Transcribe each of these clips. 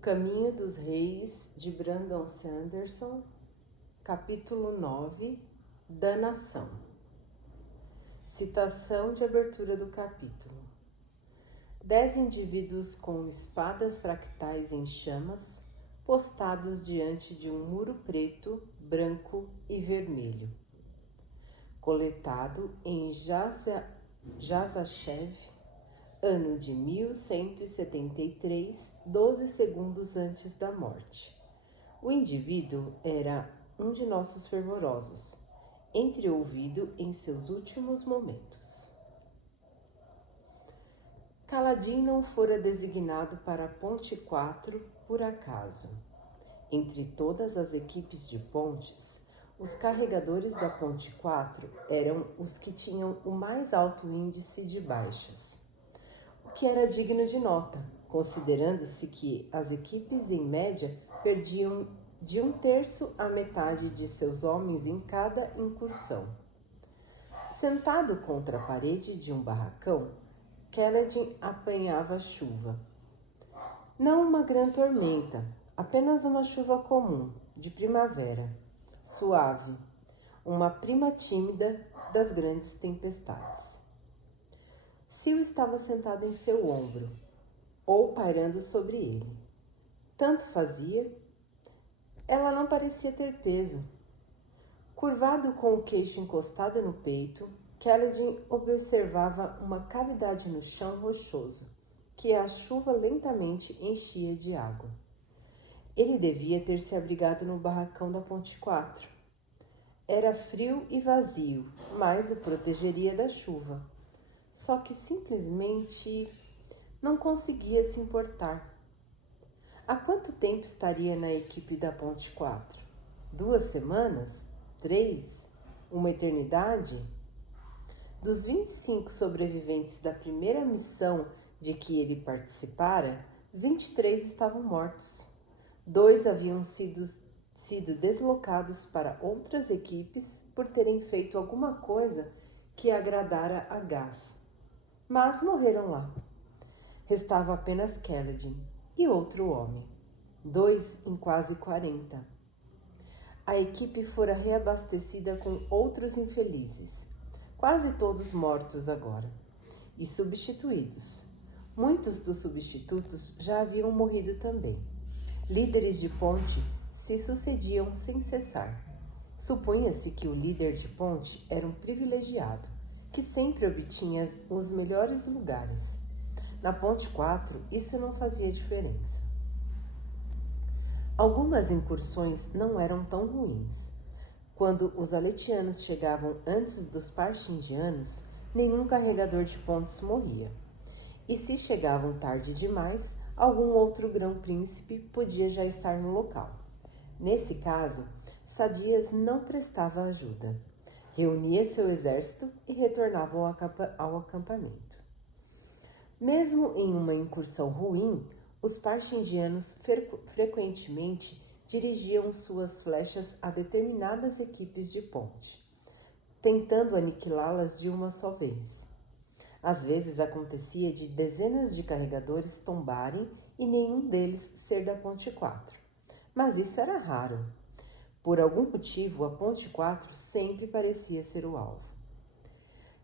Caminho dos Reis, de Brandon Sanderson, capítulo 9, Danação. Citação de abertura do capítulo. 10 indivíduos com espadas fractais em chamas, postados diante de um muro preto, branco e vermelho. Coletado em Jazachev, ano de 1173, 12 segundos antes da morte. O indivíduo era um de nossos fervorosos, entreouvido em seus últimos momentos. Kaladin não fora designado para a Ponte 4 por acaso. Entre todas as equipes de pontes, os carregadores da Ponte 4 eram os que tinham o mais alto índice de baixas, o que era digno de nota, considerando-se que as equipes em média perdiam de 1/3 a metade de seus homens em cada incursão. Sentado contra a parede de um barracão, Kaladin apanhava chuva. Não uma grande tormenta, apenas uma chuva comum, de primavera, suave, uma prima tímida das grandes tempestades. Sil estava sentado em seu ombro, ou pairando sobre ele. Tanto fazia, ela não parecia ter peso. Curvado com o queixo encostado no peito, Kaladin observava uma cavidade no chão rochoso, que a chuva lentamente enchia de água. Ele devia ter se abrigado no barracão da Ponte 4. Era frio e vazio, mas o protegeria da chuva. Só que simplesmente não conseguia se importar. Há quanto tempo estaria na equipe da Ponte 4? 2 semanas? 3? Uma eternidade? Dos 25 sobreviventes da primeira missão de que ele participara, 23 estavam mortos. 2 haviam sido deslocados para outras equipes por terem feito alguma coisa que agradara a Gaz. Mas morreram lá. Restava apenas Kaladin e outro homem, 2 em quase 40. A equipe fora reabastecida com outros infelizes, quase todos mortos agora, e substituídos. Muitos dos substitutos já haviam morrido também. Líderes de ponte se sucediam sem cessar. Supunha-se que o líder de ponte era um privilegiado, que sempre obtinha os melhores lugares. Na Ponte 4, isso não fazia diferença. Algumas incursões não eram tão ruins. Quando os aletianos chegavam antes dos parchindianos, nenhum carregador de pontes morria. E se chegavam tarde demais, algum outro grão-príncipe podia já estar no local. Nesse caso, Sadias não prestava ajuda. Reunia seu exército e retornava ao acampamento. Mesmo em uma incursão ruim, os parchindianos frequentemente dirigiam suas flechas a determinadas equipes de ponte, tentando aniquilá-las de uma só vez. Às vezes acontecia de dezenas de carregadores tombarem e nenhum deles ser da Ponte 4, mas isso era raro. Por algum motivo, a Ponte 4 sempre parecia ser o alvo.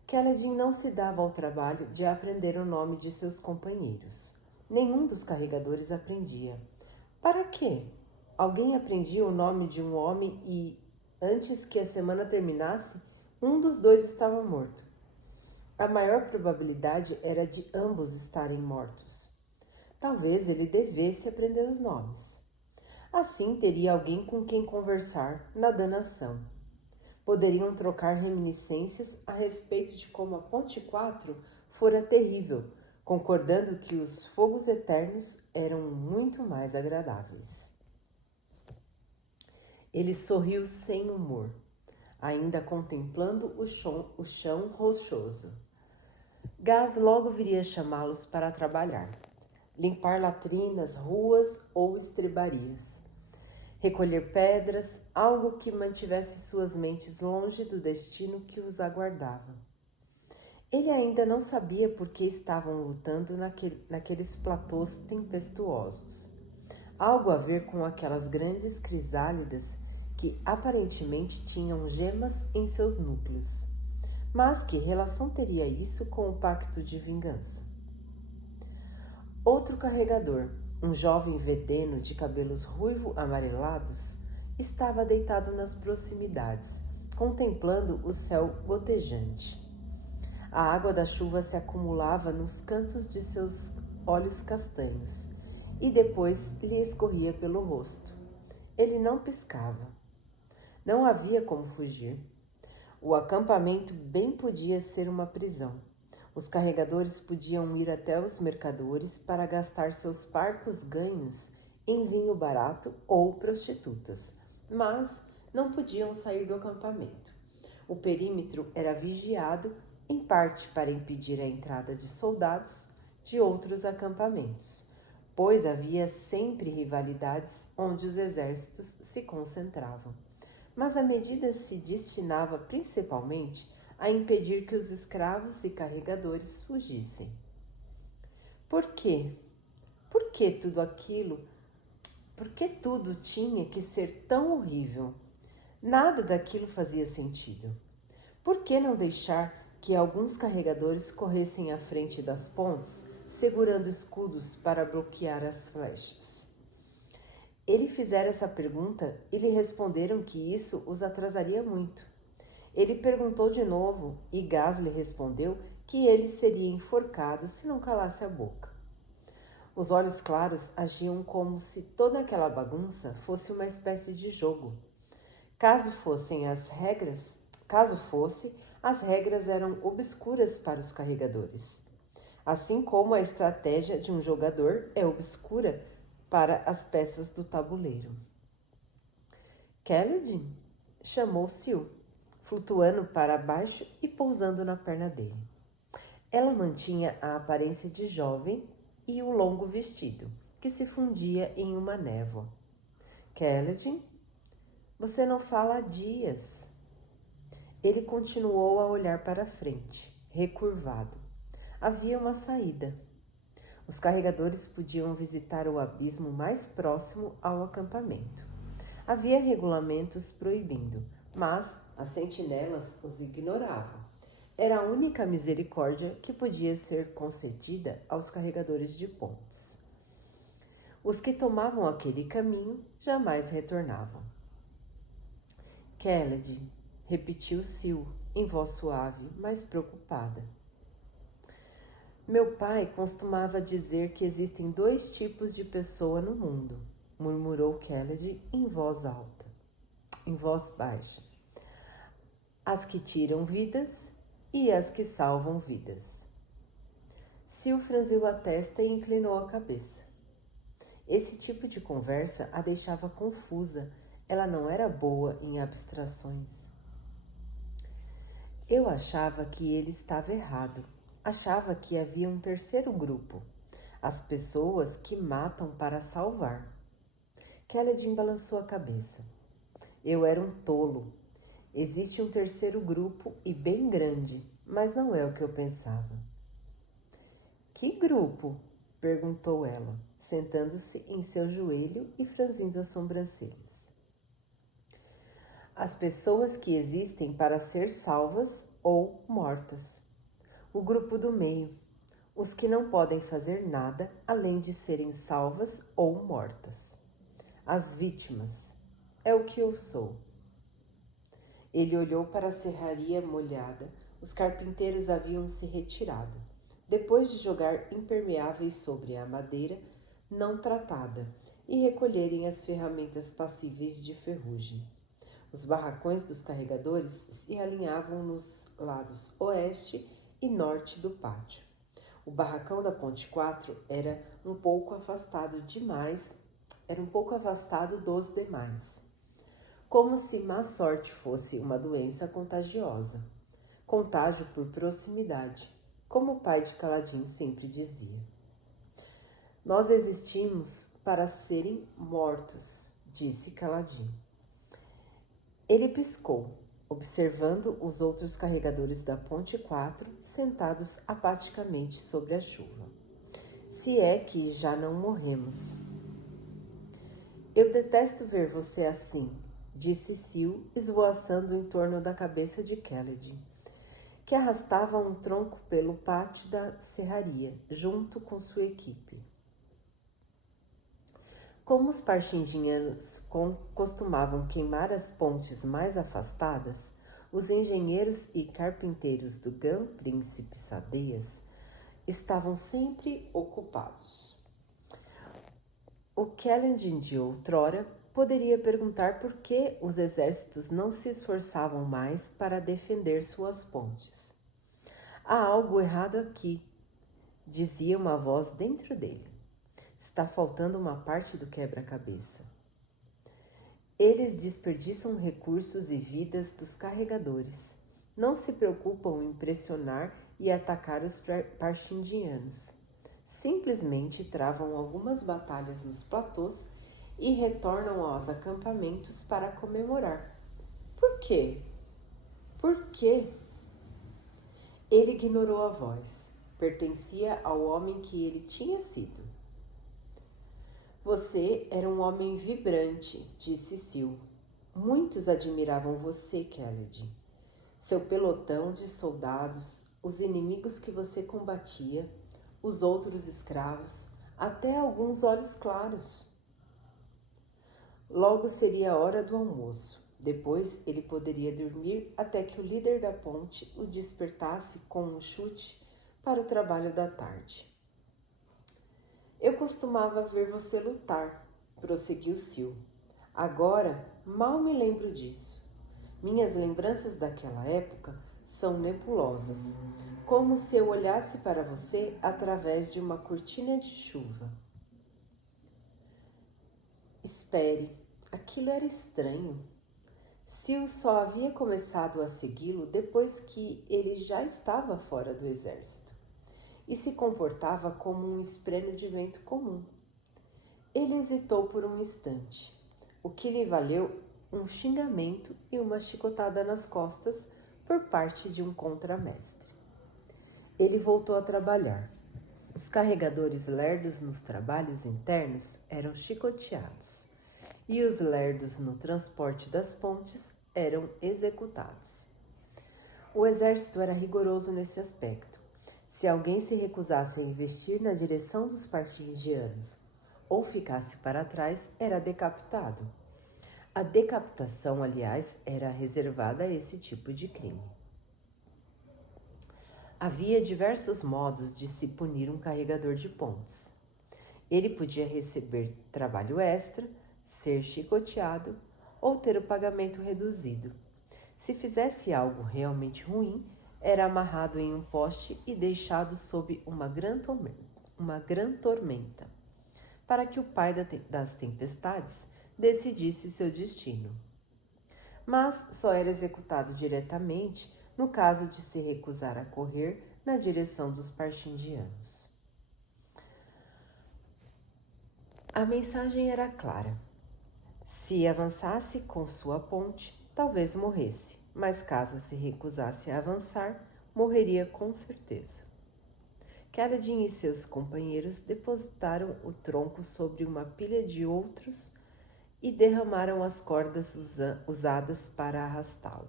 Kaladin não se dava ao trabalho de aprender o nome de seus companheiros. Nenhum dos carregadores aprendia. Para quê? Alguém aprendia o nome de um homem e, antes que a semana terminasse, um dos dois estava morto. A maior probabilidade era de ambos estarem mortos. Talvez ele devesse aprender os nomes. Assim teria alguém com quem conversar na danação. Poderiam trocar reminiscências a respeito de como a Ponte 4 fora terrível, concordando que os fogos eternos eram muito mais agradáveis. Ele sorriu sem humor, ainda contemplando o chão rochoso. Gaz logo viria chamá-los para trabalhar, limpar latrinas, ruas ou estrebarias. Recolher pedras, algo que mantivesse suas mentes longe do destino que os aguardava. Ele ainda não sabia por que estavam lutando naqueles platôs tempestuosos. algo a ver com aquelas grandes crisálidas que aparentemente tinham gemas em seus núcleos. Mas que relação teria isso com o pacto de vingança? Outro carregador, um jovem vedeno de cabelos ruivo-amarelados, estava deitado nas proximidades, contemplando o céu gotejante. A água da chuva se acumulava nos cantos de seus olhos castanhos e depois lhe escorria pelo rosto. Ele não piscava. Não havia como fugir. O acampamento bem podia ser uma prisão. Os carregadores podiam ir até os mercadores para gastar seus parcos ganhos em vinho barato ou prostitutas, mas não podiam sair do acampamento. O perímetro era vigiado, em parte para impedir a entrada de soldados de outros acampamentos, pois havia sempre rivalidades onde os exércitos se concentravam. Mas a medida se destinava principalmente a impedir que os escravos e carregadores fugissem. Por quê? Por que tudo aquilo? Por que tudo tinha que ser tão horrível? Nada daquilo fazia sentido. Por que não deixar que alguns carregadores corressem à frente das pontes, segurando escudos para bloquear as flechas? Ele fizera essa pergunta e lhe responderam que isso os atrasaria muito. Ele perguntou de novo e Gás lhe respondeu que ele seria enforcado se não calasse a boca. Os olhos claros agiam como se toda aquela bagunça fosse uma espécie de jogo. Caso fosse, as regras eram obscuras para os carregadores. Assim como a estratégia de um jogador é obscura para as peças do tabuleiro. Kaladin chamou Sil, flutuando para baixo e pousando na perna dele. Ela mantinha a aparência de jovem e o longo vestido, que se fundia em uma névoa. Kaladin, você não fala há dias. Ele continuou a olhar para frente, recurvado. Havia uma saída. Os carregadores podiam visitar o abismo mais próximo ao acampamento. Havia regulamentos proibindo, mas as sentinelas os ignoravam. Era a única misericórdia que podia ser concedida aos carregadores de pontes. Os que tomavam aquele caminho jamais retornavam. Kaladin, repetiu Sil, em voz suave, mas preocupada. Meu pai costumava dizer que existem 2 tipos de pessoa no mundo, murmurou Kaladin em voz baixa. As que tiram vidas e as que salvam vidas. Sil franziu a testa e inclinou a cabeça. Esse tipo de conversa a deixava confusa. Ela não era boa em abstrações. Eu achava que ele estava errado. Achava que havia um terceiro grupo, as pessoas que matam para salvar. Kaladin balançou a cabeça. Eu era um tolo. Existe um terceiro grupo e bem grande, mas não é o que eu pensava. Que grupo? Perguntou ela, sentando-se em seu joelho e franzindo as sobrancelhas. As pessoas que existem para ser salvas ou mortas. O grupo do meio, os que não podem fazer nada além de serem salvas ou mortas. As vítimas, é o que eu sou. Ele olhou para a serraria molhada. Os carpinteiros haviam se retirado, depois de jogar impermeáveis sobre a madeira não tratada e recolherem as ferramentas passíveis de ferrugem. Os barracões dos carregadores se alinhavam nos lados oeste e norte do pátio. O barracão da Ponte 4 era um pouco afastado dos demais. Como se má sorte fosse uma doença contagiosa. Contágio por proximidade, como o pai de Kaladin sempre dizia. Nós existimos para serem mortos, disse Kaladin. Ele piscou, observando os outros carregadores da Ponte 4 sentados apaticamente sobre a chuva. Se é que já não morremos. Eu detesto ver você assim, disse Sil, esvoaçando em torno da cabeça de Kennedy, que arrastava um tronco pelo pátio da serraria, junto com sua equipe. Como os parxindianos costumavam queimar as pontes mais afastadas, os engenheiros e carpinteiros do Grão Príncipe Sadeias estavam sempre ocupados. O Kellendin de outrora poderia perguntar por que os exércitos não se esforçavam mais para defender suas pontes. Há algo errado aqui, dizia uma voz dentro dele. Está faltando uma parte do quebra-cabeça. Eles desperdiçam recursos e vidas dos carregadores. Não se preocupam em pressionar e atacar os parxindianos. Simplesmente travam algumas batalhas nos platôs e retornam aos acampamentos para comemorar. Por quê? Por quê? Ele ignorou a voz. Pertencia ao homem que ele tinha sido. Você era um homem vibrante, disse Sil. Muitos admiravam você, Kennedy. Seu pelotão de soldados, os inimigos que você combatia, os outros escravos, até alguns olhos claros. Logo seria a hora do almoço. Depois ele poderia dormir até que o líder da ponte o despertasse com um chute para o trabalho da tarde. Eu costumava ver você lutar, prosseguiu Sil. Agora mal me lembro disso. Minhas lembranças daquela época são nebulosas, como se eu olhasse para você através de uma cortina de chuva. Espere, aquilo era estranho. Sil só havia começado a segui-lo depois que ele já estava fora do exército e se comportava como um esprêmio de vento comum. Ele hesitou por um instante, o que lhe valeu um xingamento e uma chicotada nas costas por parte de um contramestre. Ele voltou a trabalhar. Os carregadores lerdos nos trabalhos internos eram chicoteados e os lerdos no transporte das pontes eram executados. O exército era rigoroso nesse aspecto. Se alguém se recusasse a investir na direção dos parxindianos ou ficasse para trás, era decapitado. A decapitação, aliás, era reservada a esse tipo de crime. Havia diversos modos de se punir um carregador de pontes. Ele podia receber trabalho extra, ser chicoteado ou ter o pagamento reduzido. Se fizesse algo realmente ruim, era amarrado em um poste e deixado sob uma grande tormenta, para que o pai das tempestades decidisse seu destino. Mas só era executado diretamente no caso de se recusar a correr na direção dos parxindianos. A mensagem era clara. Se avançasse com sua ponte, talvez morresse, mas caso se recusasse a avançar, morreria com certeza. Kellendin e seus companheiros depositaram o tronco sobre uma pilha de outros e derramaram as cordas usadas para arrastá-lo.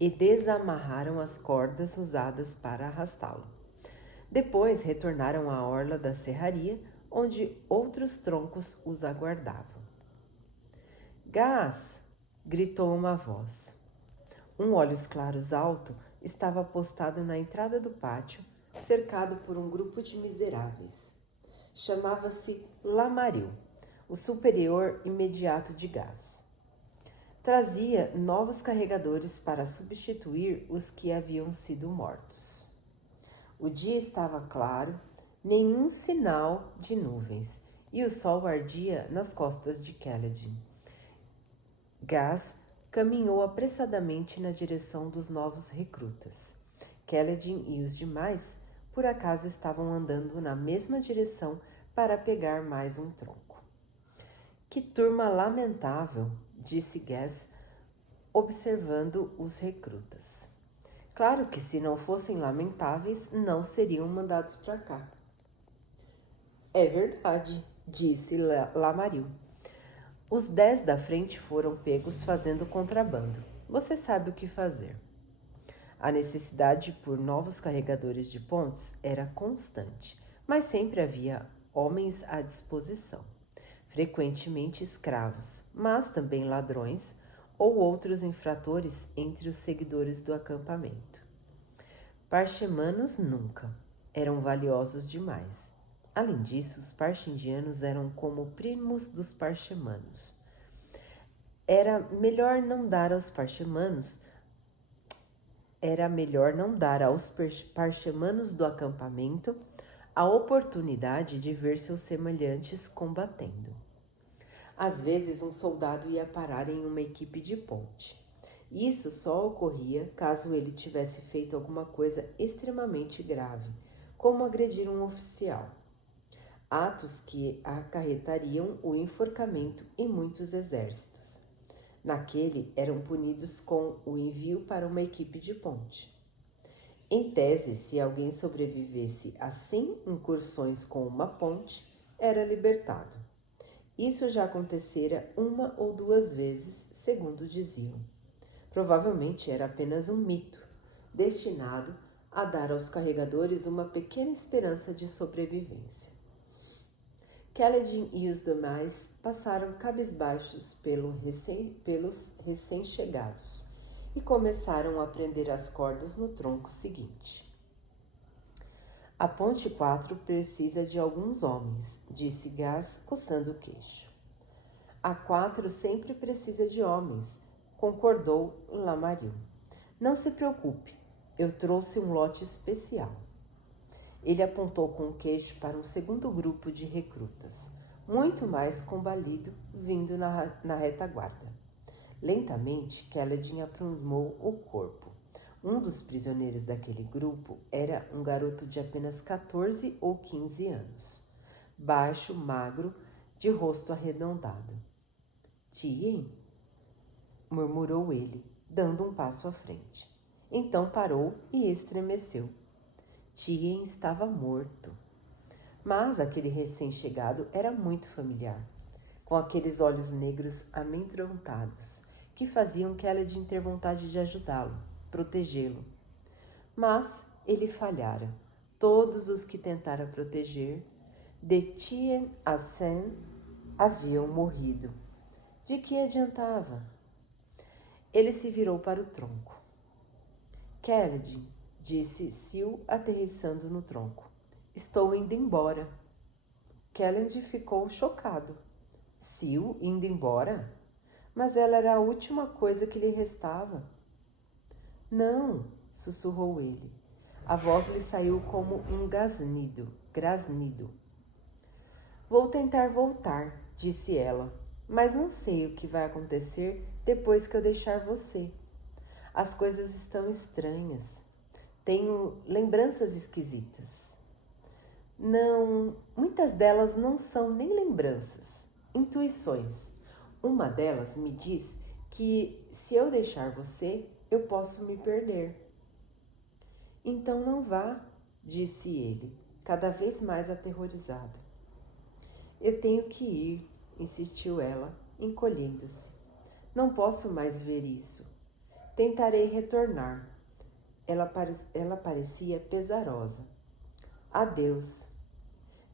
E desamarraram as cordas usadas para arrastá-lo. Depois retornaram à orla da serraria, onde outros troncos os aguardavam. Gás! Gritou uma voz. Um olhos claros alto estava postado na entrada do pátio, cercado por um grupo de miseráveis. Chamava-se Lamaril, o superior imediato de Gás. Trazia novos carregadores para substituir os que haviam sido mortos. O dia estava claro, nenhum sinal de nuvens, e o sol ardia nas costas de Kellendin. Gás caminhou apressadamente na direção dos novos recrutas. Kellendin e os demais, por acaso, estavam andando na mesma direção para pegar mais um tronco. Que turma lamentável, disse Gás, observando os recrutas. Claro que se não fossem lamentáveis, não seriam mandados para cá. É verdade, disse Lamaril. Os 10 da frente foram pegos fazendo contrabando. Você sabe o que fazer. A necessidade por novos carregadores de pontes era constante, mas sempre havia homens à disposição, frequentemente escravos, mas também ladrões ou outros infratores entre os seguidores do acampamento. Parchemanos nunca, eram valiosos demais. Além disso, os parchindianos eram como primos dos parchemanos. Era melhor não dar aos parchemanos do acampamento a oportunidade de ver seus semelhantes combatendo. Às vezes, um soldado ia parar em uma equipe de ponte. Isso só ocorria caso ele tivesse feito alguma coisa extremamente grave, como agredir um oficial. Atos que acarretariam o enforcamento em muitos exércitos. Naquele, eram punidos com o envio para uma equipe de ponte. Em tese, se alguém sobrevivesse a 100 incursões com uma ponte, era libertado. Isso já acontecera 1 ou 2 vezes, segundo diziam. Provavelmente era apenas um mito, destinado a dar aos carregadores uma pequena esperança de sobrevivência. Kaledin e os demais passaram cabisbaixos pelos recém-chegados e começaram a prender as cordas no tronco seguinte. A ponte 4 precisa de alguns homens, disse Gás, coçando o queixo. A 4 sempre precisa de homens, concordou Lamaril. Não se preocupe, eu trouxe um lote especial. Ele apontou com o queixo para um segundo grupo de recrutas, muito mais combalido, vindo na retaguarda. Lentamente, Kaledin aprumou o corpo. Um dos prisioneiros daquele grupo era um garoto de apenas 14 ou 15 anos, baixo, magro, de rosto arredondado. Tien? Murmurou ele, dando um passo à frente. Então parou e estremeceu. Tien estava morto. Mas aquele recém-chegado era muito familiar, com aqueles olhos negros amedrontados, que faziam Kaledin ter vontade de ajudá-lo, protegê-lo. Mas ele falhara. Todos os que tentara proteger, de Tien a Sen, haviam morrido. De que adiantava? Ele se virou para o tronco. Kaledin, disse Sil, aterrissando no tronco. Estou indo embora. Kaledin ficou chocado. Sil indo embora? Mas ela era a última coisa que lhe restava. Não, sussurrou ele. A voz lhe saiu como um grasnido. Vou tentar voltar, disse ela, mas não sei o que vai acontecer depois que eu deixar você. As coisas estão estranhas. Tenho lembranças esquisitas. Não, muitas delas não são nem lembranças, intuições. Uma delas me diz que se eu deixar você, eu posso me perder. Então não vá, disse ele, cada vez mais aterrorizado. Eu tenho que ir, insistiu ela, encolhendo-se. Não posso mais ver isso. Tentarei retornar. Ela parecia pesarosa. Adeus.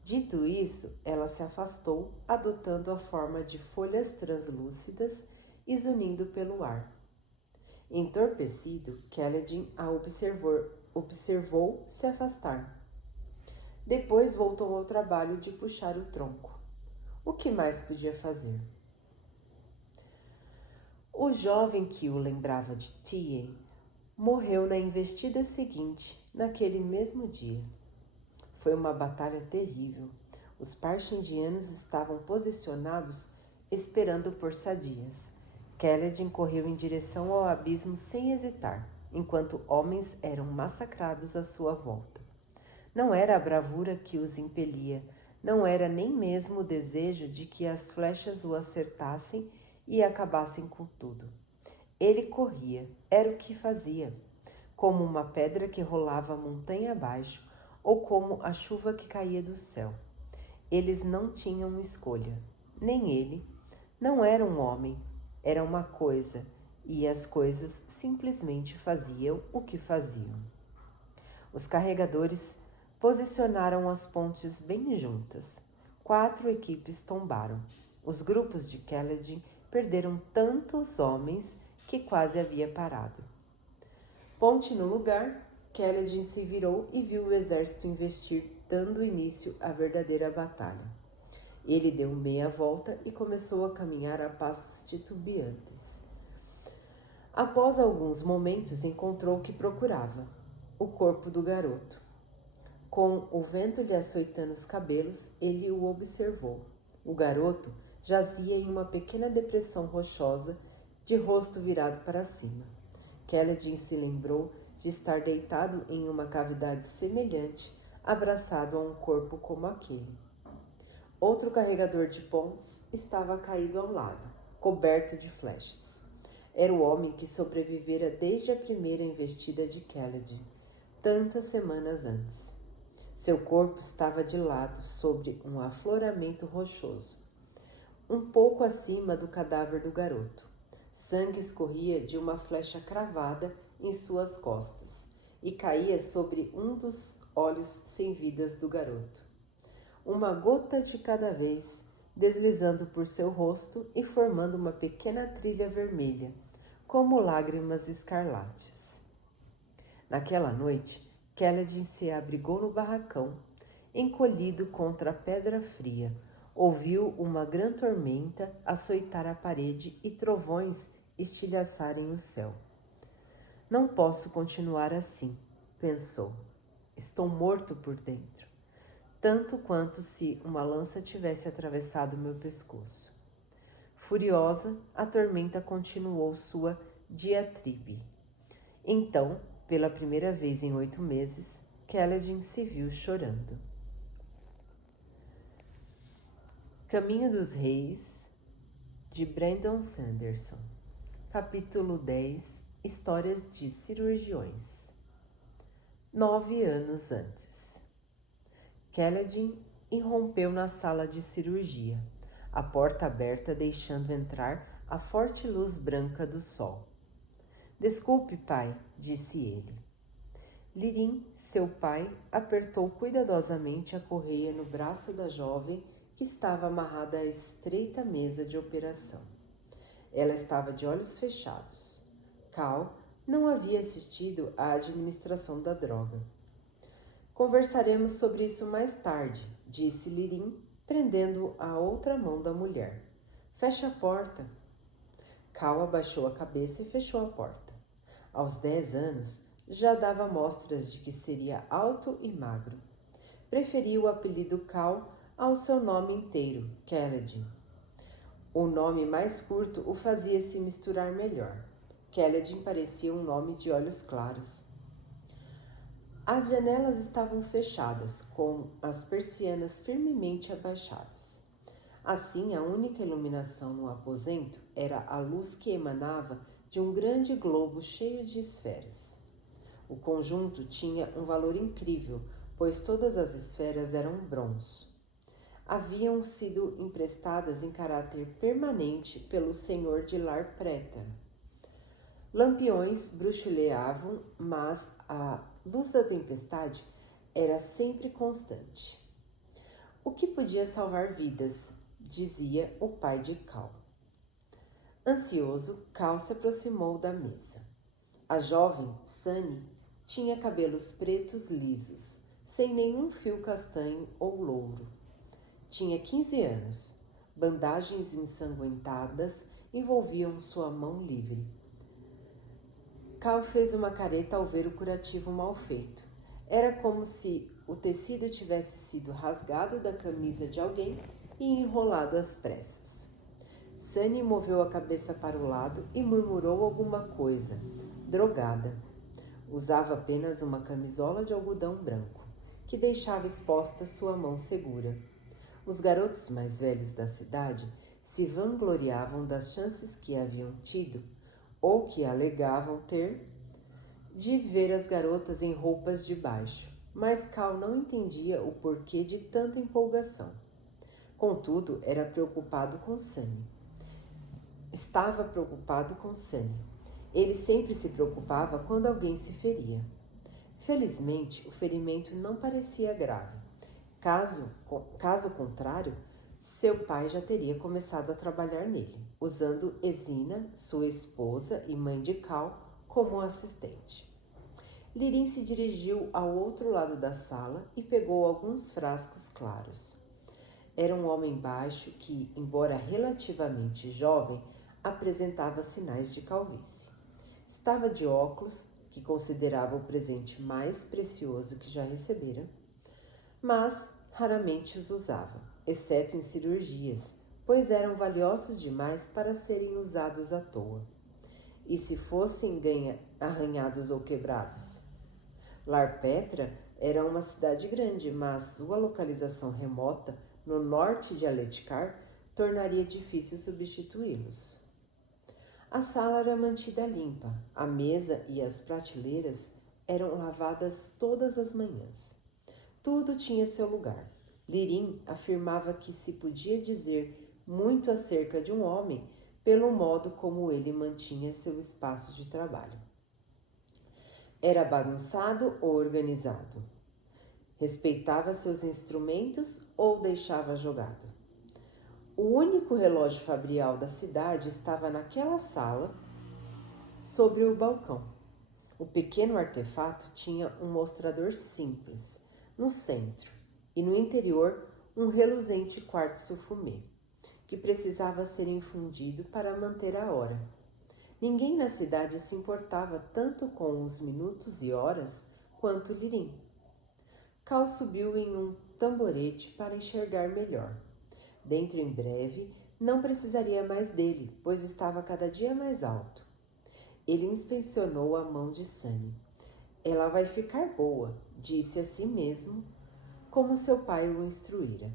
Dito isso, ela se afastou, adotando a forma de folhas translúcidas e zunindo pelo ar. Entorpecido, Kaledin a observou se afastar. Depois voltou ao trabalho de puxar o tronco. O que mais podia fazer? O jovem que o lembrava de Tien morreu na investida seguinte, naquele mesmo dia. Foi uma batalha terrível. Os parchindianos estavam posicionados esperando por sadias. Kaledin correu em direção ao abismo sem hesitar, enquanto homens eram massacrados à sua volta. Não era a bravura que os impelia, não era nem mesmo o desejo de que as flechas o acertassem e acabassem com tudo. Ele corria, era o que fazia, como uma pedra que rolava montanha abaixo ou como a chuva que caía do céu. Eles não tinham escolha, nem ele, Não era um homem, era uma coisa, e as coisas simplesmente faziam o que faziam. Os carregadores posicionaram as pontes bem juntas. 4 equipes tombaram. Os grupos de Kaledin perderam tantos homens que quase havia parado. Ponte no lugar, Kaledin se virou e viu o exército investir, dando início à verdadeira batalha. Ele deu meia volta e começou a caminhar a passos titubeantes. Após alguns momentos, encontrou o que procurava: o corpo do garoto. Com o vento lhe açoitando os cabelos, ele o observou. O garoto jazia em uma pequena depressão rochosa, de rosto virado para cima. Kaledin se lembrou de estar deitado em uma cavidade semelhante, abraçado a um corpo como aquele. Outro carregador de pontes estava caído ao lado, coberto de flechas. Era o homem que sobrevivera desde a primeira investida de Kaledin, tantas semanas antes. Seu corpo estava de lado sobre um afloramento rochoso, um pouco acima do cadáver do garoto. Sangue escorria de uma flecha cravada em suas costas e caía sobre um dos olhos sem vidas do garoto. Uma gota de cada vez, deslizando por seu rosto e formando uma pequena trilha vermelha, como lágrimas escarlates. Naquela noite, Kaledin se abrigou no barracão, encolhido contra a pedra fria. Ouviu uma grã tormenta açoitar a parede e trovões estilhaçarem o céu. Não posso continuar assim, pensou. Estou morto por dentro, tanto quanto se uma lança tivesse atravessado meu pescoço. Furiosa, a tormenta continuou sua diatribe. Então, pela primeira vez em 8 meses, Kaledin se viu chorando. Caminho dos Reis, de Brandon Sanderson. Capítulo 10. Histórias de cirurgiões. 9 anos antes. Kaledin irrompeu na sala de cirurgia, a porta aberta deixando entrar a forte luz branca do sol. Desculpe, pai, disse ele. Lirim, seu pai, apertou cuidadosamente a correia no braço da jovem que estava amarrada à estreita mesa de operação. Ela estava de olhos fechados. Cal não havia assistido à administração da droga. Conversaremos sobre isso mais tarde, disse Lirim, prendendo a outra mão da mulher. Feche a porta. Cal abaixou a cabeça e fechou a porta. Aos 10 anos, já dava mostras de que seria alto e magro. Preferia o apelido Cal ao seu nome inteiro, Kaledin. O nome mais curto o fazia se misturar melhor. Kaledin parecia um nome de olhos claros. As janelas estavam fechadas, com as persianas firmemente abaixadas. Assim, a única iluminação no aposento era a luz que emanava de um grande globo cheio de esferas. O conjunto tinha um valor incrível, pois todas as esferas eram bronze. Haviam sido emprestadas em caráter permanente pelo senhor de Lar Preta. Lampiões bruxuleavam, mas a luz da tempestade era sempre constante. O que podia salvar vidas, dizia o pai de Cal. Ansioso, Cal se aproximou da mesa. A jovem, Sunny, tinha cabelos pretos lisos, sem nenhum fio castanho ou louro. Tinha 15 anos. Bandagens ensanguentadas envolviam sua mão livre. Cal fez uma careta ao ver o curativo mal feito. Era como se o tecido tivesse sido rasgado da camisa de alguém e enrolado às pressas. Sunny moveu a cabeça para o lado e murmurou alguma coisa. Drogada. Usava apenas uma camisola de algodão branco, que deixava exposta sua mão segura. Os garotos mais velhos da cidade se vangloriavam das chances que haviam tido, ou que alegavam ter, de ver as garotas em roupas de baixo, mas Cal não entendia o porquê de tanta empolgação. Contudo, era preocupado com Sunny. estava preocupado com Sunny. Ele sempre se preocupava quando alguém se feria. Felizmente, o ferimento não parecia grave. Caso contrário, seu pai já teria começado a trabalhar nele, usando Esina, sua esposa e mãe de Cal, como assistente. Lirim se dirigiu ao outro lado da sala e pegou alguns frascos claros. Era um homem baixo que, embora relativamente jovem, apresentava sinais de calvície. Estava de óculos, que considerava o presente mais precioso que já recebera, mas raramente os usava, exceto em cirurgias, pois eram valiosos demais para serem usados à toa. E se fossem arranhados ou quebrados? Larpetra era uma cidade grande, mas sua localização remota, no norte de Aletkar, tornaria difícil substituí-los. A sala era mantida limpa, a mesa e as prateleiras eram lavadas todas as manhãs. Tudo tinha seu lugar. Lirim afirmava que se podia dizer muito acerca de um homem pelo modo como ele mantinha seu espaço de trabalho. Era bagunçado ou organizado? Respeitava seus instrumentos ou deixava jogado? O único relógio fabrial da cidade estava naquela sala, sobre o balcão. O pequeno artefato tinha um mostrador simples no centro e no interior um reluzente quartzo fumê, que precisava ser infundido para manter a hora. Ninguém na cidade se importava tanto com os minutos e horas quanto Lirim. Cal subiu em um tamborete para enxergar melhor. Dentro em breve, não precisaria mais dele, pois estava cada dia mais alto. Ele inspecionou a mão de Sunny. Ela vai ficar boa, disse a si mesmo, como seu pai o instruíra.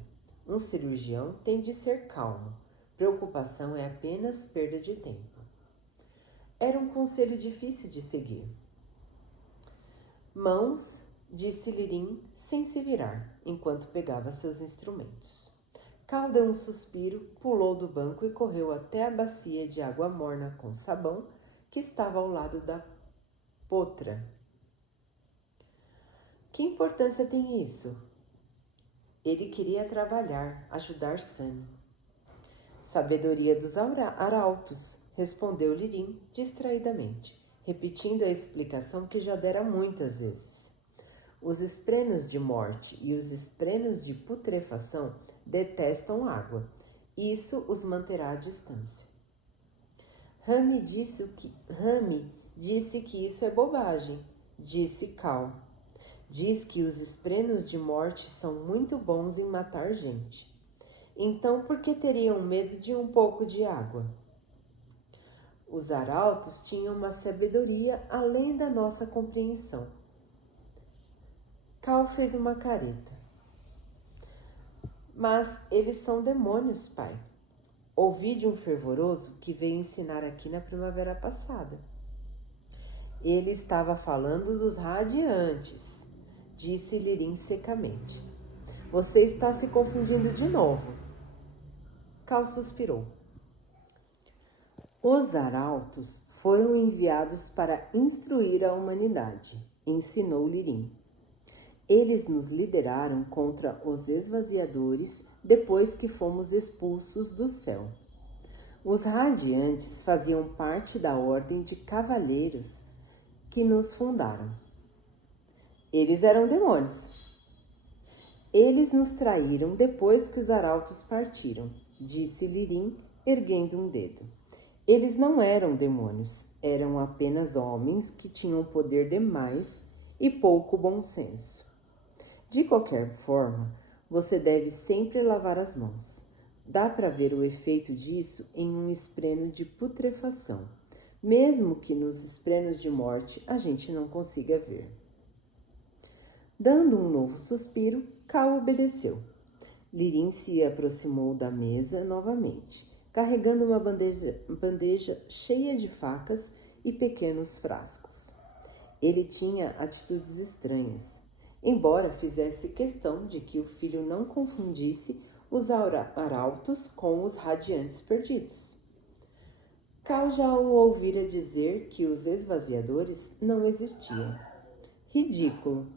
Um cirurgião tem de ser calmo. Preocupação é apenas perda de tempo. Era um conselho difícil de seguir. Mãos, disse Lirim, sem se virar, enquanto pegava seus instrumentos. Cal deu um suspiro, pulou do banco e correu até a bacia de água morna com sabão que estava ao lado da potra. Que importância tem isso? Ele queria trabalhar, ajudar Sunny. Sabedoria dos arautos, respondeu Lirim distraidamente, repetindo a explicação que já dera muitas vezes. Os esprenos de morte e os esprenos de putrefação detestam água. Isso os manterá à distância. Rami disse que isso é bobagem, disse Cal. Diz que os esprenos de morte são muito bons em matar gente. Então, por que teriam medo de um pouco de água? Os arautos tinham uma sabedoria além da nossa compreensão. Cal fez uma careta. Mas eles são demônios, pai. Ouvi de um fervoroso que veio ensinar aqui na primavera passada. Ele estava falando dos radiantes, disse Lirim secamente. Você está se confundindo de novo. Cal suspirou. Os arautos foram enviados para instruir a humanidade, ensinou Lirim. Eles nos lideraram contra os esvaziadores depois que fomos expulsos do céu. Os radiantes faziam parte da ordem de cavalheiros que nos fundaram. Eles eram demônios. Eles nos traíram depois que os arautos partiram, disse Lirim, erguendo um dedo. Eles não eram demônios, eram apenas homens que tinham poder demais e pouco bom senso. De qualquer forma, você deve sempre lavar as mãos. Dá para ver o efeito disso em um espreno de putrefação, mesmo que nos esprenos de morte a gente não consiga ver. Dando um novo suspiro, Cal obedeceu. Lirim se aproximou da mesa novamente, carregando uma bandeja cheia de facas e pequenos frascos. Ele tinha atitudes estranhas, embora fizesse questão de que o filho não confundisse os arautos com os radiantes perdidos. Cal já o ouvira dizer que os esvaziadores não existiam. Ridículo!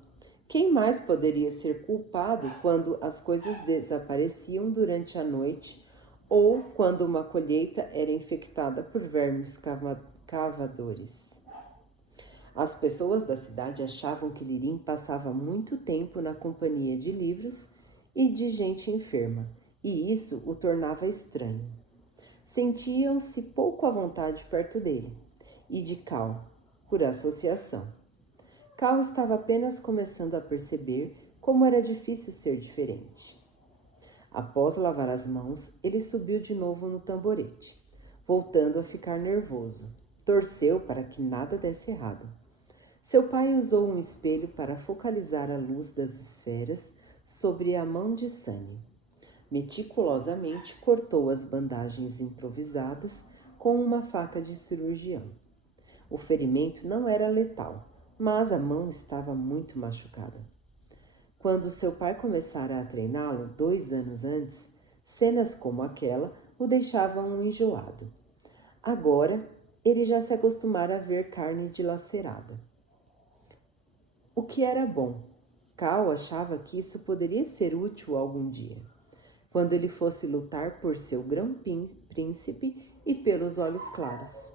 Quem mais poderia ser culpado quando as coisas desapareciam durante a noite ou quando uma colheita era infectada por vermes cavadores? As pessoas da cidade achavam que Lirim passava muito tempo na companhia de livros e de gente enferma, e isso o tornava estranho. Sentiam-se pouco à vontade perto dele, e de Cal, por associação. Cal estava apenas começando a perceber como era difícil ser diferente. Após lavar as mãos, ele subiu de novo no tamborete, voltando a ficar nervoso. Torceu para que nada desse errado. Seu pai usou um espelho para focalizar a luz das esferas sobre a mão de Sunny. Meticulosamente cortou as bandagens improvisadas com uma faca de cirurgião. O ferimento não era letal, mas a mão estava muito machucada. Quando seu pai começara a treiná-lo 2 anos antes, cenas como aquela o deixavam enjoado. Agora, ele já se acostumara a ver carne dilacerada. O que era bom. Cal achava que isso poderia ser útil algum dia, quando ele fosse lutar por seu grão-príncipe e pelos olhos claros.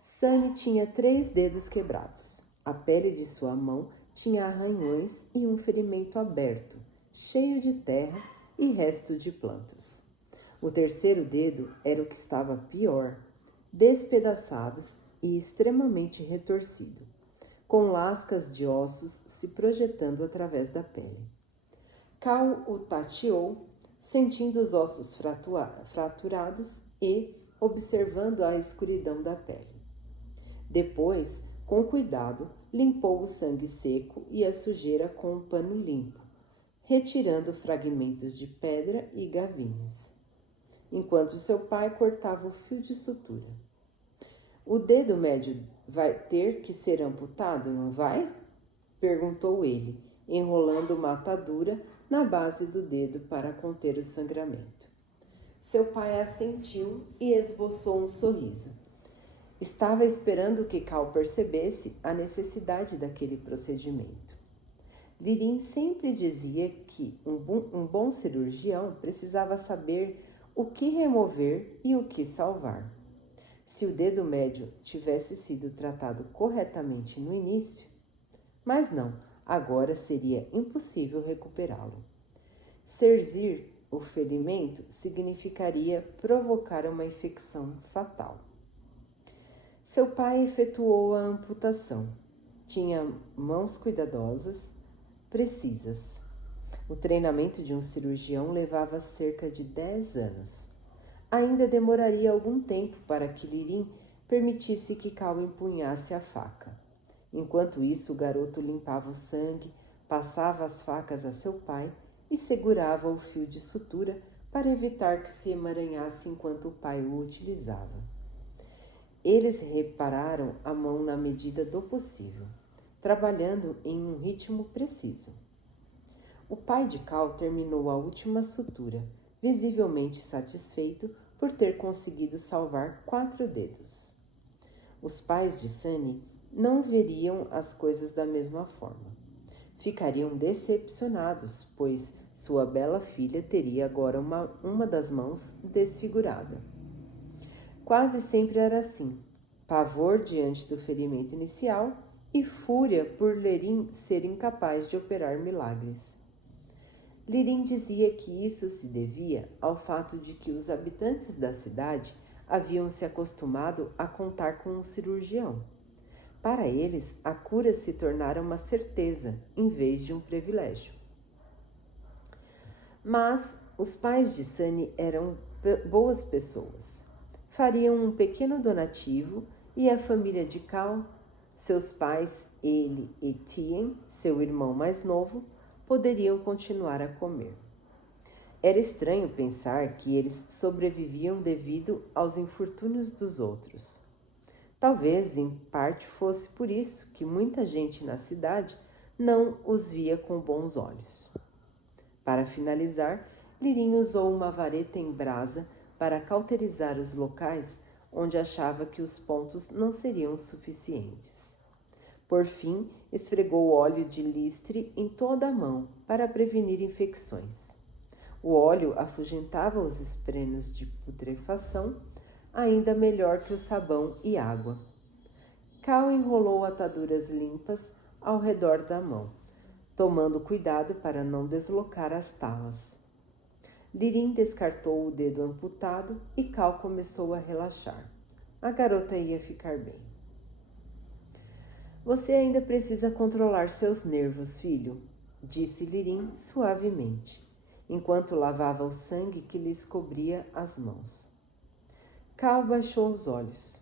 Sunny tinha 3 dedos quebrados. A pele de sua mão tinha arranhões e um ferimento aberto, cheio de terra e resto de plantas. O 3º dedo era o que estava pior, despedaçados e extremamente retorcido, com lascas de ossos se projetando através da pele. Cal o tateou, sentindo os ossos fraturados e observando a escuridão da pele. Depois, com cuidado, limpou o sangue seco e a sujeira com um pano limpo, retirando fragmentos de pedra e gavinhas, enquanto seu pai cortava o fio de sutura. O dedo médio vai ter que ser amputado, não vai? Perguntou ele, enrolando uma atadura na base do dedo para conter o sangramento. Seu pai assentiu e esboçou um sorriso. Estava esperando que Cal percebesse a necessidade daquele procedimento. Lirim sempre dizia que um bom cirurgião precisava saber o que remover e o que salvar. Se o dedo médio tivesse sido tratado corretamente no início, mas não, agora seria impossível recuperá-lo. Cerzir o ferimento significaria provocar uma infecção fatal. Seu pai efetuou a amputação. Tinha mãos cuidadosas, precisas. O treinamento de um cirurgião levava cerca de 10 anos. Ainda demoraria algum tempo para que Lirim permitisse que Cal empunhasse a faca. Enquanto isso, o garoto limpava o sangue, passava as facas a seu pai e segurava o fio de sutura para evitar que se emaranhasse enquanto o pai o utilizava. Eles repararam a mão na medida do possível, trabalhando em um ritmo preciso. O pai de Cal terminou a última sutura, visivelmente satisfeito por ter conseguido salvar 4 dedos. Os pais de Sunny não veriam as coisas da mesma forma. Ficariam decepcionados, pois sua bela filha teria agora uma das mãos desfigurada. Quase sempre era assim: pavor diante do ferimento inicial e fúria por Lirim ser incapaz de operar milagres. Lirim dizia que isso se devia ao fato de que os habitantes da cidade haviam se acostumado a contar com um cirurgião. Para eles, a cura se tornara uma certeza em vez de um privilégio. Mas os pais de Sunny eram boas pessoas. Fariam um pequeno donativo e a família de Cal, seus pais, ele e Tien, seu irmão mais novo, poderiam continuar a comer. Era estranho pensar que eles sobreviviam devido aos infortúnios dos outros. Talvez, em parte, fosse por isso que muita gente na cidade não os via com bons olhos. Para finalizar, Lirim usou uma vareta em brasa para cauterizar os locais onde achava que os pontos não seriam suficientes. Por fim, esfregou óleo de listre em toda a mão para prevenir infecções. O óleo afugentava os esprenos de putrefação, ainda melhor que o sabão e água. Cal enrolou ataduras limpas ao redor da mão, tomando cuidado para não deslocar as talas. Lirim descartou o dedo amputado e Cal começou a relaxar. A garota ia ficar bem. Você ainda precisa controlar seus nervos, filho, disse Lirim suavemente, enquanto lavava o sangue que lhes cobria as mãos. Cal baixou os olhos.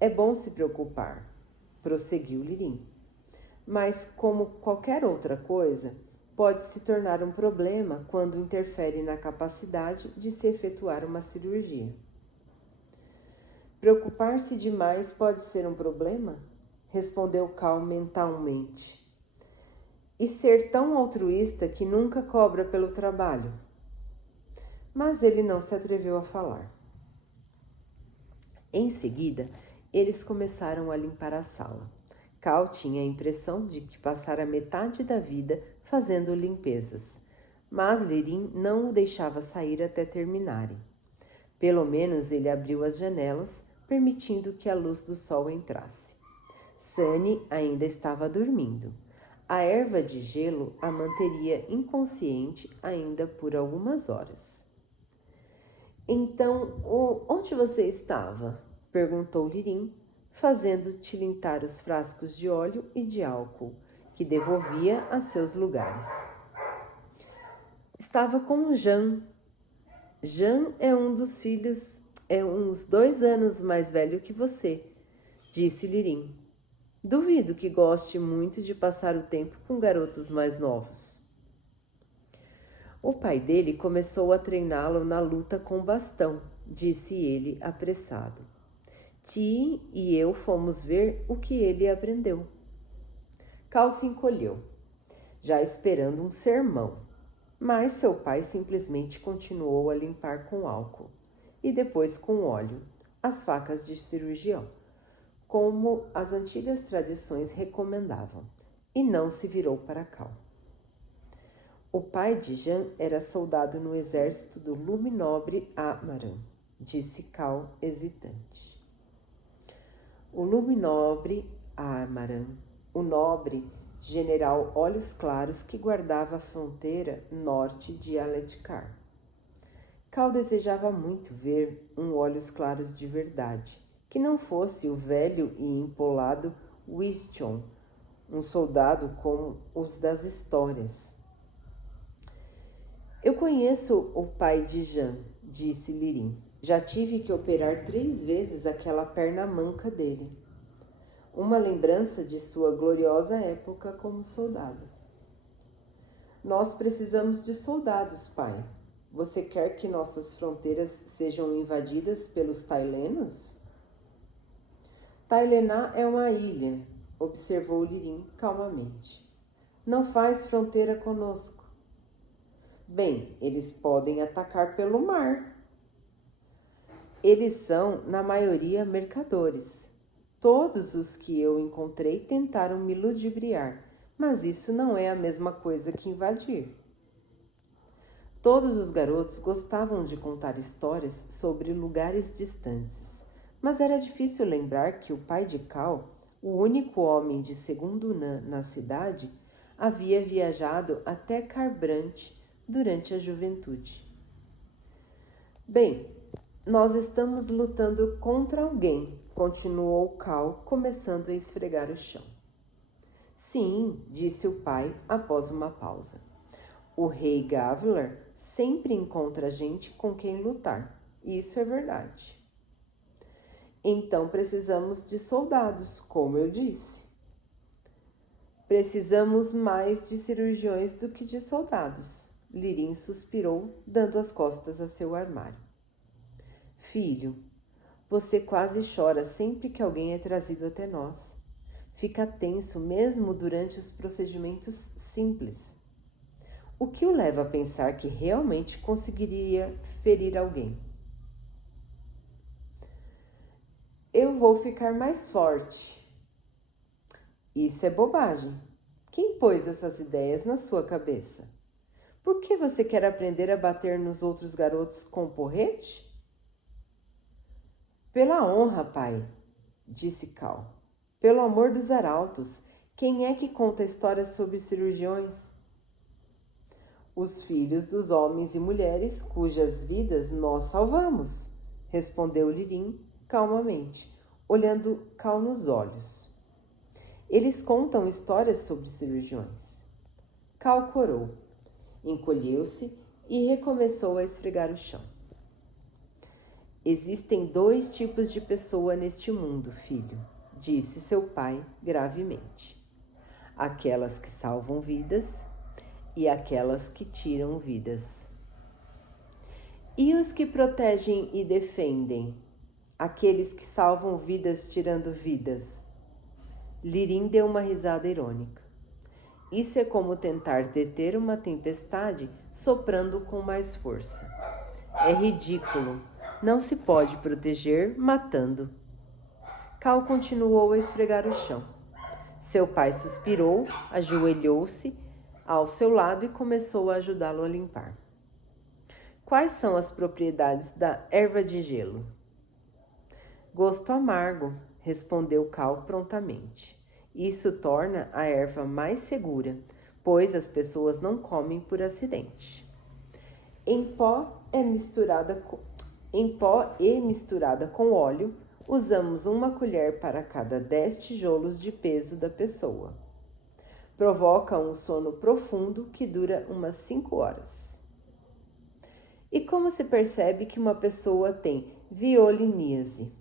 É bom se preocupar, prosseguiu Lirim. Mas, como qualquer outra coisa, pode se tornar um problema quando interfere na capacidade de se efetuar uma cirurgia. Preocupar-se demais pode ser um problema? Respondeu Cal mentalmente. E ser tão altruísta que nunca cobra pelo trabalho? Mas ele não se atreveu a falar. Em seguida, eles começaram a limpar a sala. Cal tinha a impressão de que passara metade da vida fazendo limpezas, mas Lirim não o deixava sair até terminarem. Pelo menos ele abriu as janelas, permitindo que a luz do sol entrasse. Sunny ainda estava dormindo. A erva de gelo a manteria inconsciente ainda por algumas horas. Então, onde você estava? Perguntou Lirim, fazendo tilintar os frascos de óleo e de álcool, que devolvia a seus lugares. Estava com Jean. Jean é um dos filhos, é uns 2 anos mais velho que você, disse Lirim. Duvido que goste muito de passar o tempo com garotos mais novos. O pai dele começou a treiná-lo na luta com bastão, disse ele apressado. Ti e eu fomos ver o que ele aprendeu. Cal se encolheu, já esperando um sermão, mas seu pai simplesmente continuou a limpar com álcool e depois com óleo as facas de cirurgião, como as antigas tradições recomendavam, e não se virou para Cal. O pai de Jean era soldado no exército do Luminobre Amaran, disse Cal hesitante. O Luminobre Amaran, o nobre general Olhos Claros que guardava a fronteira norte de Aletkar. Cal desejava muito ver um Olhos Claros de verdade, que não fosse o velho e empolado Wishton, um soldado como os das histórias. Eu conheço o pai de Jean, disse Lirim. Já tive que operar 3 vezes aquela perna manca dele. Uma lembrança de sua gloriosa época como soldado. Nós precisamos de soldados, pai. Você quer que nossas fronteiras sejam invadidas pelos tailenos? Tailená é uma ilha, observou Lirim calmamente. Não faz fronteira conosco. Bem, eles podem atacar pelo mar. Eles são, na maioria, mercadores. Todos os que eu encontrei tentaram me ludibriar, mas isso não é a mesma coisa que invadir. Todos os garotos gostavam de contar histórias sobre lugares distantes, mas era difícil lembrar que o pai de Cal, o único homem de segundo na cidade, havia viajado até Kharbranch durante a juventude. Bem, nós estamos lutando contra alguém, continuou Cal, começando a esfregar o chão. Sim, disse o pai após uma pausa. O rei Gavlar sempre encontra gente com quem lutar. Isso é verdade. Então precisamos de soldados, como eu disse. Precisamos mais de cirurgiões do que de soldados. Lirim suspirou, dando as costas a seu armário. Filho, você quase chora sempre que alguém é trazido até nós. Fica tenso mesmo durante os procedimentos simples. O que o leva a pensar que realmente conseguiria ferir alguém? eu vou ficar mais forte. Isso é bobagem. Quem pôs essas ideias na sua cabeça? Por que você quer aprender a bater nos outros garotos com porrete? Pela honra, pai, disse Cal. Pelo amor dos arautos, quem é que conta histórias sobre cirurgiões? Os filhos dos homens e mulheres cujas vidas nós salvamos, respondeu Lirim calmamente, olhando Cal nos olhos. Eles contam histórias sobre cirurgiões. Cal corou, encolheu-se e recomeçou a esfregar o chão. Existem 2 tipos de pessoa neste mundo, filho, disse seu pai gravemente. Aquelas que salvam vidas e aquelas que tiram vidas. E os que protegem e defendem? Aqueles que salvam vidas tirando vidas? Lirim deu uma risada irônica. Isso é como tentar deter uma tempestade soprando com mais força. É ridículo. Não se pode proteger matando. Cal continuou a esfregar o chão. Seu pai suspirou, ajoelhou-se ao seu lado e começou a ajudá-lo a limpar. Quais são as propriedades da erva de gelo? Gosto amargo, respondeu Cal prontamente. Isso torna a erva mais segura, pois as pessoas não comem por acidente. Em pó e misturada com óleo, usamos 1 colher para cada 10 tijolos de peso da pessoa. Provoca um sono profundo que dura umas 5 horas. E como se percebe que uma pessoa tem violiníase?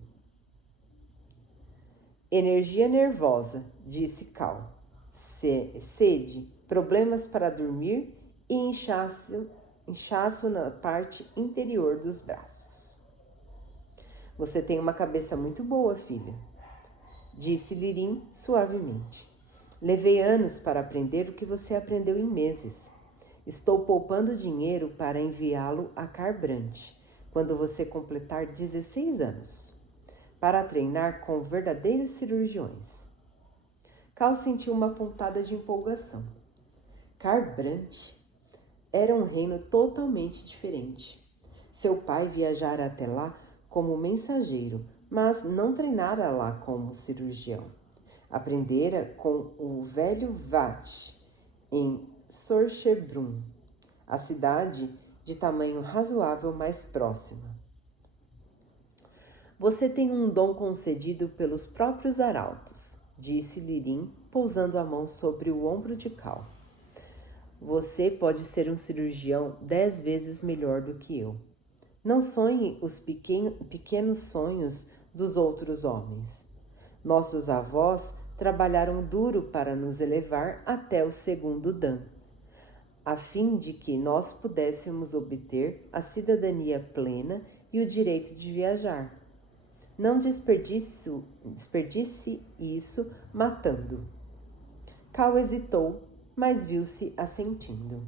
Energia nervosa, disse Cal. Sede, problemas para dormir e inchaço na parte interior dos braços. Você tem uma cabeça muito boa, filha, disse Lirim suavemente. Levei anos para aprender o que você aprendeu em meses. Estou poupando dinheiro para enviá-lo a Carbrant, quando você completar 16 anos, para treinar com verdadeiros cirurgiões. Cal sentiu uma pontada de empolgação. Carbrant era um reino totalmente diferente. Seu pai viajara até lá como mensageiro, mas não treinara lá como cirurgião. Aprendera com o velho Vat em Sorchebrum, a cidade de tamanho razoável mais próxima. Você tem um dom concedido pelos próprios arautos, disse Lirim, pousando a mão sobre o ombro de Cal. Você pode ser um cirurgião 10 vezes melhor do que eu. Não sonhe os pequenos sonhos dos outros homens. Nossos avós trabalharam duro para nos elevar até o 2º Dan, a fim de que nós pudéssemos obter a cidadania plena e o direito de viajar. Não desperdice isso matando. Cal hesitou, mas viu-se assentindo.